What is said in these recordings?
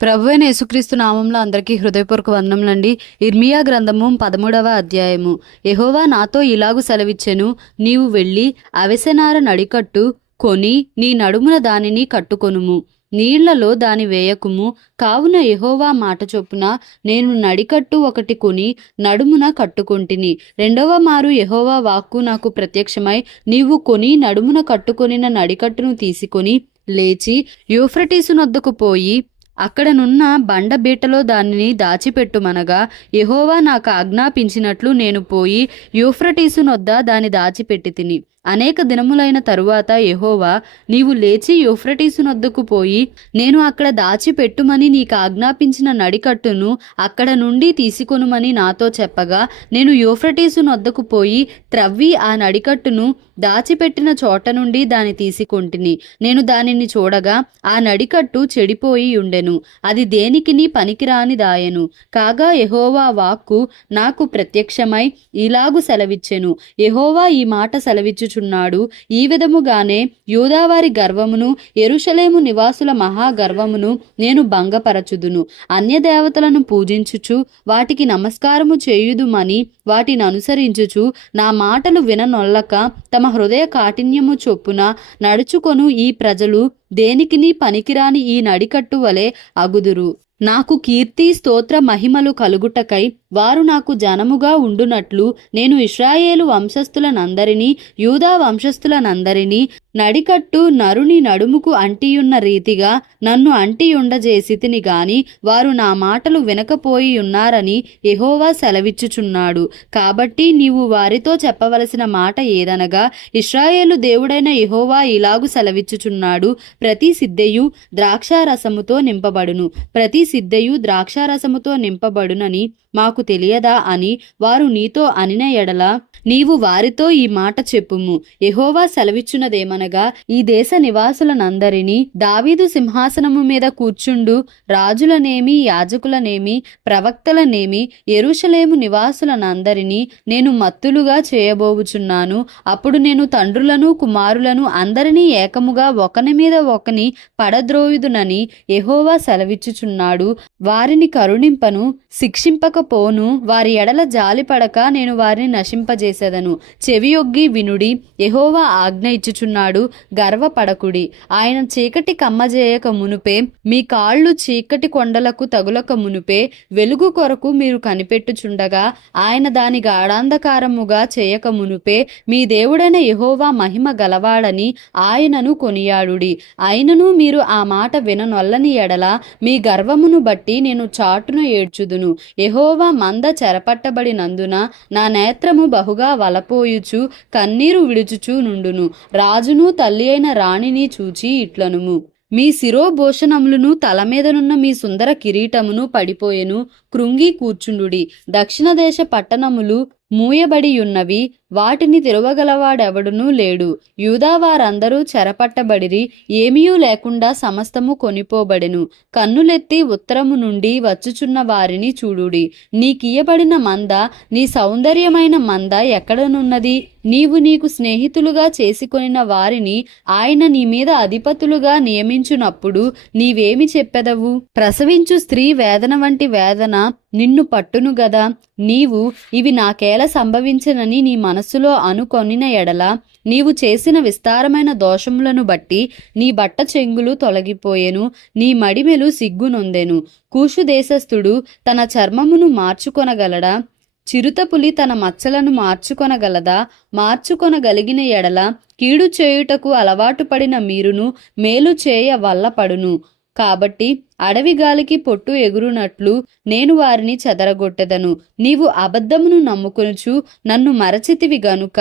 ప్రభువైన యేసుక్రీస్తు నామంలో అందరికీ హృదయపూర్వక వందనములండి. ఇర్మియా గ్రంథము 13వ అధ్యాయము. యెహోవా నాతో ఇలాగు సెలవిచ్చెను, నీవు వెళ్ళి అవిసెనార నడికట్టు కొని నీ నడుమున దానిని కట్టుకొనుము, నీళ్లలో దాని వేయకుము. కావున యెహోవా మాట చొప్పున నేను నడికట్టు ఒకటి కొని నడుమున కట్టుకొంటిని. రెండవ మారు యెహోవా వాక్కు నాకు ప్రత్యక్షమై, నీవు కొని నడుమున కట్టుకొనిన నడికట్టును తీసుకొని లేచి యూఫ్రటీసు నొద్దకు పోయి అక్కడనున్న బండబీటలో దానిని దాచిపెట్టుమనగా, యెహోవా నాకు ఆజ్ఞాపించినట్లు నేను పోయి యూఫ్రటీసు నొద్ద దాని దాచిపెట్టి తిని. అనేక దినములైన తరువాత యెహోవా, నీవు లేచి యూఫ్రటీసు నొద్దకు పోయి నేను అక్కడ దాచిపెట్టుమని నీకు ఆజ్ఞాపించిన నడికట్టును అక్కడ నుండి తీసుకొనుమని నాతో చెప్పగా, నేను యూఫ్రటీసు నొద్దకు పోయి త్రవ్వి ఆ నడికట్టును దాచిపెట్టిన చోట నుండి దాని తీసుకొంటిని. నేను దానిని చూడగా ఆ నడికట్టు చెడిపోయి ఉండెను, అది దేనికిని పనికిరాని దాయెను. కాగా యెహోవా వాక్కు నాకు ప్రత్యక్షమై ఇలాగు సెలవిచ్చెను, యెహోవా ఈ మాట సెలవిచ్చుచున్నాడు, ఈ విధముగానే యూదావారి గర్వమును యెరూషలేము నివాసుల మహాగర్వమును నేను భంగపరచుదును. అన్యదేవతలను పూజించుచు వాటికి నమస్కారము చేయుదుమని వాటిని అనుసరించుచు నా మాటలు విననొల్లక తమ హృదయ కాఠిన్యము చొప్పున నడుచుకొను ఈ ప్రజలు దేనికిని పనికిరాని ఈ నడికట్టు వలె అగుదురు. నాకు కీర్తి స్తోత్ర మహిమలు కలుగుటకై వారు నాకు జనముగా ఉండునట్లు నేను ఇశ్రాయేలు వంశస్థులనందరినీ యూదా వంశస్థులనందరినీ నడికట్టు నరుని నడుముకు అంటియున్న రీతిగా నన్ను అంటియుండజేసితిని గాని వారు నా మాటలు వినకపోయి ఉన్నారని యెహోవా సెలవిచ్చుచున్నాడు. కాబట్టి నీవు వారితో చెప్పవలసిన మాట ఏదనగా, ఇశ్రాయేలు దేవుడైన యెహోవా ఇలాగు సెలవిచ్చుచున్నాడు, ప్రతి సిద్ధెయు ద్రాక్షారసముతో నింపబడును, ప్రతి సిద్ధెయు ద్రాక్షారసముతో నింపబడునని మాకు తెలియదా అని వారు నీతో అనిన ఎడల నీవు వారితో ఈ మాట చెప్పుము. యెహోవా సెలవిచ్చునదేమనగా, ఈ దేశ నివాసులనందరినీ దావీదు సింహాసనము మీద కూర్చుండు రాజులనేమి యాజకులనేమి ప్రవక్తలనేమి యెరూషలేము నివాసులనందరినీ నేను మత్తులుగా చేయబోవుచున్నాను. అప్పుడు నేను తండ్రులను కుమారులను అందరినీ ఏకముగా ఒకని మీద ఒకని పడద్రోయుదునని యెహోవా సెలవిచ్చుచున్నాడు. వారిని కరుణింపను, శిక్షింపకపోను, వారి ఎడల జాలిపడక నేను వారిని నశింపజేసేదను. చెవియొగ్గి వినుడి, యెహోవా ఆజ్ఞ ఇచ్చుచున్నాడు, గర్వపడకుడి. ఆయన చీకటి కమ్మజేయక మునుపే, మీ కాళ్ళు చీకటి కొండలకు తగులక మునుపే వెలుగు కొరకు మీరు కనిపెట్టుచుండగా, ఆయన దాని గాఢాంధకారముగా చేయక మునుపే మీ దేవుడైన యెహోవా మహిమ గలవాడని ఆయనను కొనియాడుడి. అయినను మీరు ఆ మాట విననొల్లని ఎడల మీ గర్వమును బట్టి నేను చాటున ఏడ్చుదును. యెహోవా మంద చెరపట్టబడినందున నా నేత్రము బహుగా వలపోయుచు కన్నీరు విడుచుచూ నుండును. రాజును తల్లి అయిన రాణిని చూచి ఇట్లనుము, మీ శిరోభూషణములను తలమీదనున్న మీ సుందర కిరీటమును పడిపోయెను, కృంగి కూర్చుండుడి. దక్షిణ దేశ పట్టణములు మూయబడియున్నవి, వాటిని తిరవగలవాడెవడునూ లేడు. యూదా వారందరూ చెరపట్టబడిరి, ఏమీయూ లేకుండా సమస్తము కొనిపోబడెను. కన్నులెత్తి ఉత్తరము నుండి వచ్చుచున్న వారిని చూడుడి. నీకియ్యబడిన మంద, నీ సౌందర్యమైన మంద ఎక్కడనున్నది? నీవు నీకు స్నేహితులుగా చేసుకొనిన వారిని ఆయన నీ మీద అధిపతులుగా నియమించునప్పుడు నీవేమి చెప్పెదవు? ప్రసవించు స్త్రీ వేదన వంటి వేదన నిన్ను పట్టును గదా. నీవు ఇవి నాకేల సంభవించనని నీ మనస్సులో అనుకొనిన ఎడల నీవు చేసిన విస్తారమైన దోషములను బట్టి నీ బట్ట చెంగులు తొలగిపోయెను, నీ మడిమెలు సిగ్గునొందెను. కూషు దేశస్థుడు తన చర్మమును మార్చుకొనగలడా? చిరుతపులి తన మచ్చలను మార్చుకొనగలదా? మార్చుకొనగలిగిన ఎడల కీడు చేయుటకు అలవాటు పడిన మీరును మేలు చేయ వల్లపడును. కాబట్టి అడవి గాలికి పొట్టు ఎగురునట్లు నేను వారిని చెదరగొట్టెదను. నీవు అబద్ధమును నమ్ముకొనుచు నన్ను మరచితివి గనుక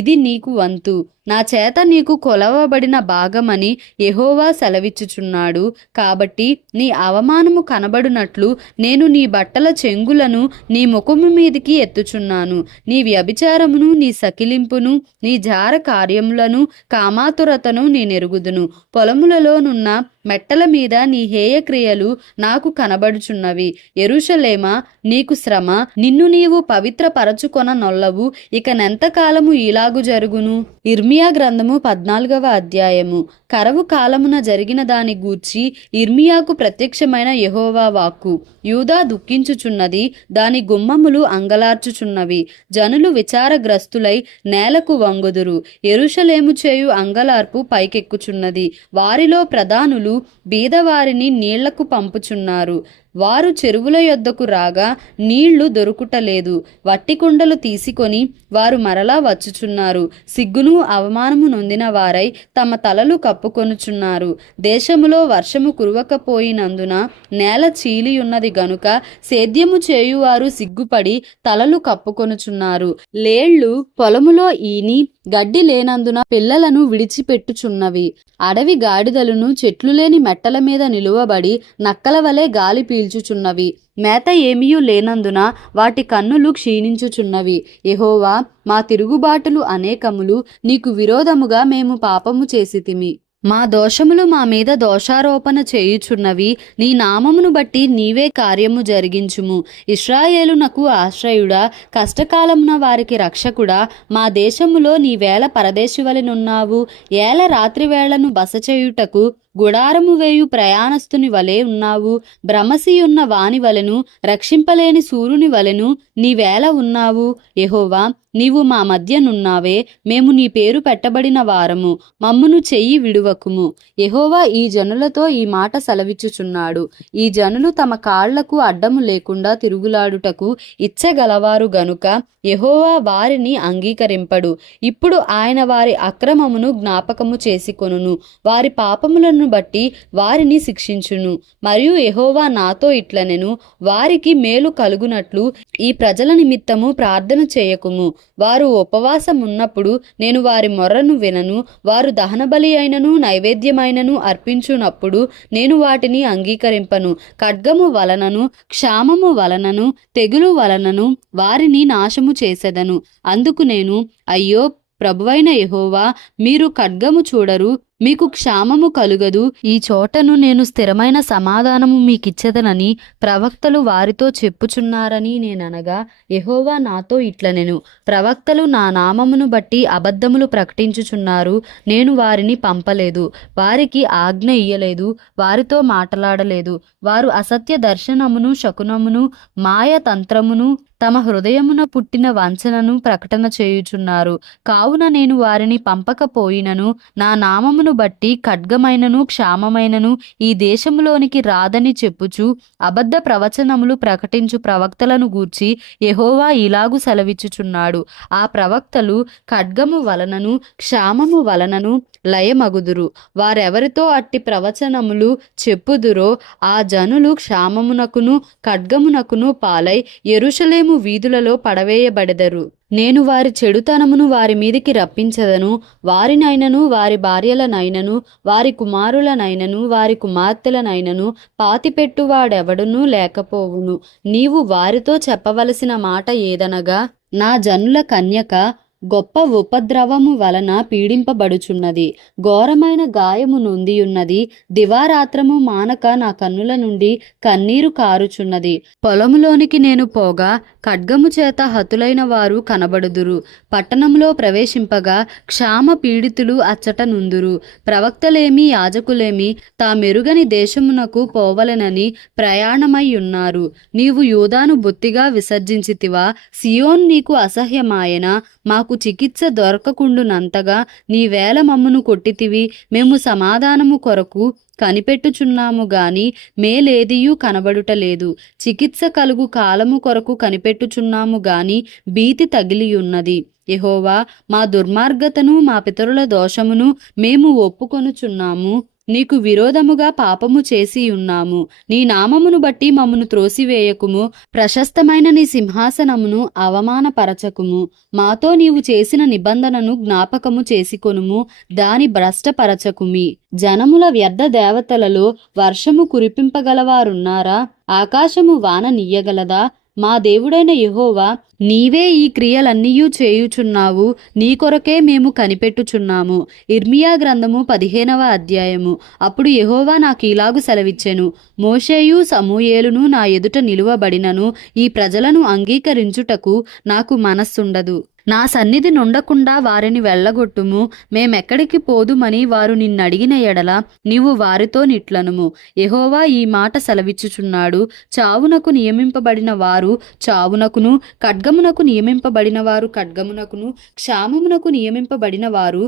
ఇది నీకు వంతు, నా చేత నీకు కొలవబడిన భాగమని యెహోవా సెలవిచ్చుచున్నాడు. కాబట్టి నీ అవమానము కనబడునట్లు నేను నీ బట్టల చెంగులను నీ ముఖము మీదికి ఎత్తుచున్నాను. నీ వ్యభిచారమును, నీ సకిలింపును, నీ జార కార్యములను, కామాతురతను నేనెరుగుదును. పొలములలోనున్న మెట్టల మీద నీ హేయ క్రియ క్రియలు నాకు కనబడుచున్నవి. యెరూషలేమా, నీకు శ్రమ, నిన్ను నీవు పవిత్రపరచుకొన నొల్లవు. ఇకనెంతకాలము ఇలాగు జరుగును? ఇర్మియా గ్రంథము 14వ అధ్యాయము. కరవు కాలమున జరిగిన దాని గూర్చి ఇర్మియాకు ప్రత్యక్షమైన యెహోవా వాక్కు. యూదా దుఃఖించుచున్నది, దాని గుమ్మములు అంగలార్చుచున్నవి. జనులు విచారగ్రస్తులై నేలకు వంగుదురు. యెరూషలేము చేయు అంగలార్పు పైకెక్కుచున్నది. వారిలో ప్రధానులు బీదవారిని నీళ్లకు పంపుచున్నారు. వారు చెరువుల యొద్దకు రాగా నీళ్లు దొరుకుటలేదు. వట్టి కుండలు తీసుకొని వారు మరలా వచ్చుచున్నారు. సిగ్గును అవమానము నొందిన వారై తమ తలలు కప్పుకొనుచున్నారు. దేశములో వర్షము కురవకపోయినందున నేల చీలియున్నది గనుక సేద్యము చేయువారు సిగ్గుపడి తలలు కప్పుకొనుచున్నారు. లేళ్లు పొలములో ఈని గడ్డి లేనందున పిల్లలను విడిచిపెట్టుచున్నవి. అడవి గాడిదలను చెట్లు లేని మెట్టల మీద నిలువబడి నక్కల వలె గాలి పీల్చుచున్నవి. మేత ఏమీయూ లేనందున వాటి కన్నులు క్షీణించుచున్నవి. యెహోవా, మా తిరుగుబాటులు అనేకములు. నీకు విరోధముగా మేము పాపము చేసితిమి. మా దోషములు మా మీద దోషారోపణ చేయుచున్నవి. నీ నామమును బట్టి నీవే కార్యము జరిగించుము. ఇశ్రాయేలునకు ఆశ్రయుడా, కష్టకాలమున వారికి రక్షకుడా, మా దేశములో నీవేళ పరదేశివలెనున్నావు. ఏల రాత్రి వేళను బస చేయుటకు గుడారము వేయు ప్రయాణస్తుని వలె ఉన్నావు. భ్రమసియున్న వాని వలెను, రక్షింపలేని సూర్యుని వలెను నీవేళ ఉన్నావు. యెహోవా, నీవు మా మధ్యనున్నావే. మేము నీ పేరు పెట్టబడిన వారము. మమ్మును చెయ్యి విడువకుము. యెహోవా ఈ జనులతో ఈ మాట సెలవిచ్చుచున్నాడు. ఈ జనులు తమ కాళ్లకు అడ్డము లేకుండా తిరుగులాడుటకు ఇచ్చగలవారు గనుక యెహోవా వారిని అంగీకరింపడు. ఇప్పుడు ఆయన వారి అక్రమమును జ్ఞాపకము చేసుకొనును, వారి పాపములను బట్టి వారిని శిక్షించును. మరియు యెహోవా నాతో ఇట్లనెను, వారికి మేలు కలుగునట్లు ఈ ప్రజల నిమిత్తము ప్రార్థన చేయకుము. వారు ఉపవాసమున్నప్పుడు నేను వారి మొర్రను వినను. వారు దహనబలి అయినను నైవేద్యమైనను అర్పించునప్పుడు నేను వాటిని అంగీకరింపను. ఖడ్గము వలనను, క్షామము వలనను, తెగులు వలనను వారిని నాశము చేసెదను. అందుకు నేను, అయ్యో ప్రభువైన యెహోవా, మీరు ఖడ్గము చూడరు, మీకు క్షామము కలుగదు. ఈ చోటను నేను స్థిరమైన సమాధానము మీకిచ్చెదనని ప్రవక్తలు వారితో చెప్పుచున్నారని నేననగా, యెహోవా నాతో ఇట్లనెను, ప్రవక్తలు నా నామమును బట్టి అబద్ధములు ప్రకటించుచున్నారు. నేను వారిని పంపలేదు, వారికి ఆజ్ఞ ఇయ్యలేదు, వారితో మాట్లాడలేదు. వారు అసత్య దర్శనమును, శకునమును, మాయ తంత్రమును, తమ హృదయమున పుట్టిన వంచనను ప్రకటన చేయుచున్నారు. కావున నేను వారిని పంపకపోయినను నా నామమును బట్టి ఖడ్గమైనను క్షామమైనను ఈ దేశములోనికి రాదని చెప్పుచు అబద్ధ ప్రవచనములు ప్రకటించు ప్రవక్తలను గూర్చి యెహోవా ఇలాగు సెలవిచ్చుచున్నాడు. ఆ ప్రవక్తలు ఖడ్గము వలనను క్షామము వలనను లయమగుదురు. వారెవరితో అట్టి ప్రవచనములు చెప్పుదురో ఆ జనులు క్షామమునకును ఖడ్గమునకును పాలై యెరూషలేము వీధులలో పడవేయబడెదరు. నేను వారి చెడుతనమును వారి మీదికి రప్పించదను. వారినైనను, వారి భార్యలనైనను, వారి కుమారులనైనను, వారి కుమార్తెలనైనను పాతిపెట్టువాడెవడునూ లేకపోవును. నీవు వారితో చెప్పవలసిన మాట ఏదనగా, నా జనుల కన్యక గొప్ప ఉపద్రవము వలన పీడింపబడుచున్నది, ఘోరమైన గాయము నొందియున్నది. దివారాత్రము మానక నా కన్నుల నుండి కన్నీరు కారుచున్నది. పొలములోనికి నేను పోగా ఖడ్గము చేత హతులైన వారు కనబడుదురు. పట్టణంలో ప్రవేశింపగా క్షామ పీడితులు అచ్చట నుందురు. ప్రవక్తలేమి యాజకులేమి తామెరుగని దేశమునకు పోవలెనని ప్రయాణమై ఉన్నారు. నీవు యూదాను బొత్తిగా విసర్జించితివా? సియోన్ నీకు అసహ్యమాయెనా? మాకు చికిత్స దొరకకుండునంతగా నీవేళ మమ్మును కొట్టితివి. మేము సమాధానము కొరకు కనిపెట్టుచున్నాము గాని మేలేదియూ కనబడుటలేదు. చికిత్స కలుగు కాలము కొరకు కనిపెట్టుచున్నాము గాని భీతి తగిలియున్నది. యెహోవా, మా దుర్మార్గతను మా పితరుల దోషమును మేము ఒప్పుకొనుచున్నాము. నీకు విరోధముగా పాపము చేసి ఉన్నాము. నీ నామమును బట్టి మమ్మను త్రోసివేయకుము. ప్రశస్తమైన నీ సింహాసనమును అవమానపరచకుము. మాతో నీవు చేసిన నిబంధనను జ్ఞాపకము చేసుకొనుము, దాని భ్రష్టపరచకుమి. జనముల వ్యర్థ దేవతలలో వర్షము కురిపింపగలవారున్నారా? ఆకాశము వాన నీయగలదా? మా దేవుడైన యెహోవా, నీవే ఈ క్రియలన్నీయూ చేయుచున్నావు, నీ కొరకే మేము కనిపెట్టుచున్నాము. ఇర్మియా గ్రంథము 15వ అధ్యాయము. అప్పుడు యెహోవా నాకు ఇలాగు సెలవిచ్చెను, మోషేయు సమూయేలును నా ఎదుట నిలువబడినను ఈ ప్రజలను అంగీకరించుటకు నాకు మనస్సుండదు. నా సన్నిధి నుండకుండా వారిని వెళ్ళగొట్టుము. మేమెక్కడికి పోదుమని వారు నిన్నడిగిన ఎడల నీవు వారితో నిట్లనుము. యెహోవా ఈ మాట సెలవిచ్చుచున్నాడు, చావునకు నియమింపబడిన వారు చావునకును, ఖడ్గమునకు నియమింపబడిన వారు ఖడ్గమునకును, క్షామమునకు నియమింపబడిన వారు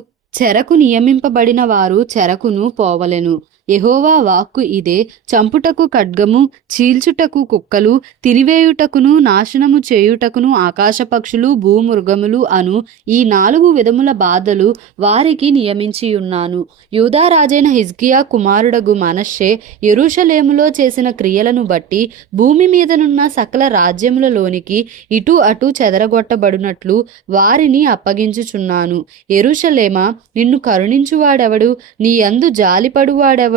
చెరకును పోవలెను. యెహోవా వాక్కు ఇదే, చంపుటకు ఖడ్గము, చీల్చుటకు కుక్కలు, తినివేయుటకును నాశనము చేయుటకును ఆకాశపక్షులు, భూమృగములు అను ఈ 4 విధముల బాధలు వారికి నియమించియున్నాను. యూదారాజైన హిజ్కియా కుమారుడగు మనష్షే యెరూషలేములో చేసిన క్రియలను బట్టి భూమి మీదనున్న సకల రాజ్యములలోనికి ఇటు అటు చెదరగొట్టబడినట్లు వారిని అప్పగించుచున్నాను. యెరూషలేమా, నిన్ను కరుణించువాడెవడు? నీ యందు జాలిపడువాడెవడు?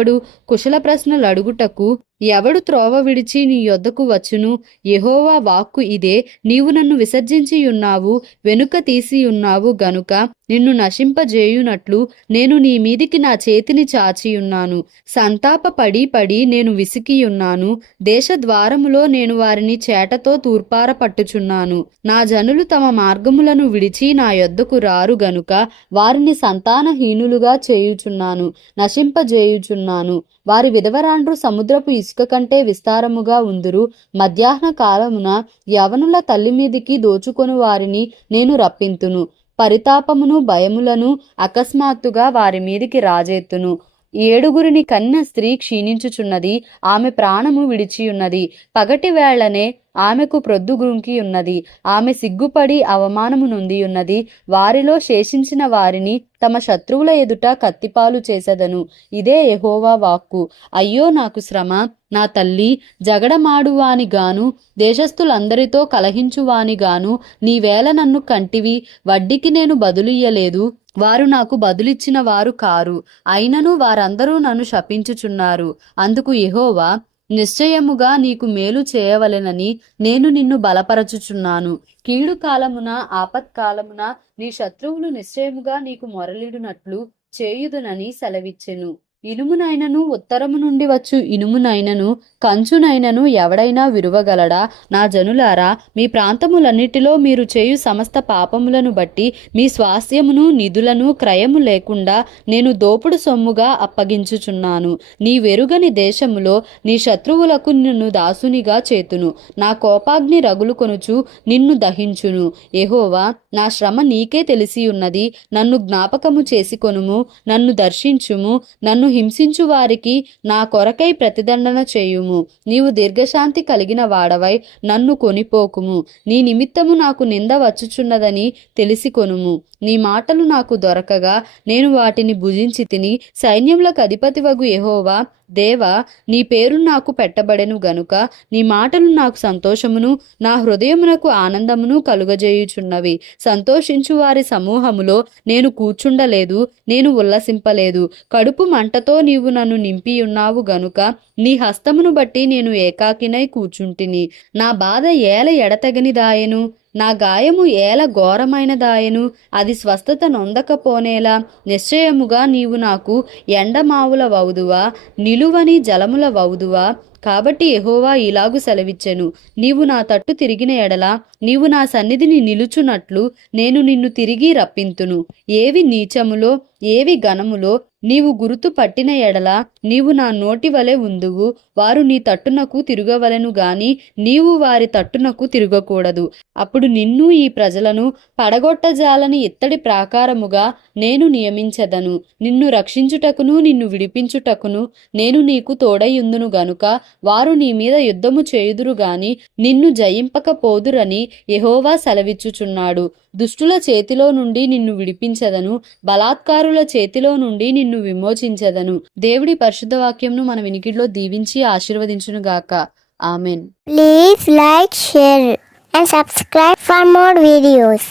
కుశల ప్రశ్నలు అడుగుటకు ఎవడు త్రోవ విడిచి నీ యొద్దకు వచ్చును? యెహోవా వాక్కు ఇదే, నీవు నన్ను విసర్జించియున్నావు, వెనుక తీసియున్నావు గనుక నిన్ను నశింపజేయునట్లు నేను నీ మీదికి నా చేతిని చాచియున్నాను. సంతాపపడి పడి నేను విసికియున్నాను. దేశద్వారములో నేను వారిని చేటతో తూర్పార పట్టుచున్నాను. నా జనులు తమ మార్గములను విడిచి నా యొద్దకు రారు గనుక వారిని సంతానహీనులుగా చేయుచున్నాను, నశింపజేయుచున్నాను. వారి విధవరాండ్రు సముద్రపు ఇసుక కంటే విస్తారముగా ఉందురు. మధ్యాహ్న కాలమున యవనుల తల్లి మీదికి దోచుకొని వారిని నేను రప్పింతును. పరితాపమును భయములను అకస్మాత్తుగా వారి మీదికి రాజెత్తును. 7 కన్న స్త్రీ క్షీణించుచున్నది, ఆమె ప్రాణము విడిచియున్నది. పగటి వేళనే ఆమెకు ప్రొద్దు గుంకి ఉన్నది. ఆమె సిగ్గుపడి అవమానము నొందియున్నది. వారిలో శేషించిన వారిని తమ శత్రువుల ఎదుట కత్తిపాలు చేసెదను. ఇదే యెహోవా వాక్కు. అయ్యో నాకు శ్రమ, నా తల్లి! జగడమాడువానిగాను దేశస్థులందరితో కలహించువానిగాను నీవేళ నన్ను కంటివి. వడ్డీకి నేను బదులియ్యలేదు, వారు నాకు బదులిచ్చిన వారు కారు. అయినను వారందరూ నన్ను శపించుచున్నారు. అందుకు యెహోవా, నిశ్చయముగా నీకు మేలు చేయవలెనని నేను నిన్ను బలపరచుచున్నాను. కీడు కాలమున ఆపత్కాలమున నీ శత్రువులు నిశ్చయముగా నీకు మొరలిడునట్లు చేయుదునని సెలవిచ్చెను. ఇనుమునైనను ఉత్తరము నుండి వచ్చు ఇనుమునైనను కంచునైనను ఎవడైనా విరువగలడా? నా జనులారా, మీ ప్రాంతములన్నిటిలో మీరు చేయు సమస్త పాపములను బట్టి మీ స్వాస్థ్యమును నిధులను క్రయము లేకుండా నేను దోపుడు సొమ్ముగా అప్పగించుచున్నాను. నీ వెరుగని దేశములో నీ శత్రువులకు నిన్ను దాసునిగా చేతును. నా కోపాగ్ని రగులుకొనుచు నిన్ను దహించును. యెహోవా, నా శ్రమ నీకే తెలిసియున్నది. నన్ను జ్ఞాపకము చేసుకొనుము, నన్ను దర్శించుము. నన్ను హింసించు వారికి నా కొరకై ప్రతిదండన చేయుము. నీవు దీర్ఘశాంతి కలిగిన వాడవై నన్ను కొనిపోకుము. నీ నిమిత్తము నాకు నింద వచ్చుచున్నదని తెలిసికొనుము. నీ మాటలు నాకు దొరకగా నేను వాటిని భుజించి తిని. సైన్యములకు అధిపతివగు యెహోవా, దేవా, నీ పేరు నాకు పెట్టబడెను గనుక నీ మాటలు నాకు సంతోషమును నా హృదయమునకు ఆనందమును కలుగజేయుచున్నవి. సంతోషించు వారి సమూహములో నేను కూర్చుండలేదు, నేను ఉల్లసింపలేదు. కడుపు మంటతో నీవు నన్ను నింపియున్నావు గనుక నీ హస్తమును బట్టి నేను ఏకాకినై కూర్చుంటిని. నా బాధ ఏల ఎడతెగనిదాయెను, నా గాయము ఏల ఘోరమైనదాయెను. అది స్వస్థత నొందకపోనేలా. నిశ్చయముగా నీవు నాకు ఎండమావుల వౌదువా, నిలువని జలముల వౌదువా. కాబట్టి యెహోవా ఇలాగు సెలవిచ్చెను, నీవు నా తట్టు తిరిగిన ఎడల నీవు నా సన్నిధిని నిలుచున్నట్లు నేను నిన్ను తిరిగి రప్పింతును. ఏవి నీచములో ఏవి ఘనములో నీవు గుర్తు పట్టిన ఎడల నీవు నా నోటి వలె ఉందువు. వారు నీ తట్టునకు తిరగవలెను గాని నీవు వారి తట్టునకు తిరగకూడదు. అప్పుడు నిన్ను ఈ ప్రజలను పడగొట్టజాలని ఇత్తడి ప్రాకారముగా నేను నియమించెదను. నిన్ను రక్షించుటకును నిన్ను విడిపించుటకును నేను నీకు తోడైయుందును గనుక వారు నీ మీద యుద్ధము చేయుదురు గాని నిన్ను జయింపకపోదురని యెహోవా సెలవిచ్చుచున్నాడు. దుష్టుల చేతిలో నుండి నిన్ను విడిపించెదను, బలాత్కారుల చేతిలో నుండి నిన్ను విమోచించెదను. దేవుడి పరిశుద్ధ వాక్యంను మన వినికిడిలో దీవించి ఆశీర్వదించును గాక. Amen. Please like, share and subscribe for more videos.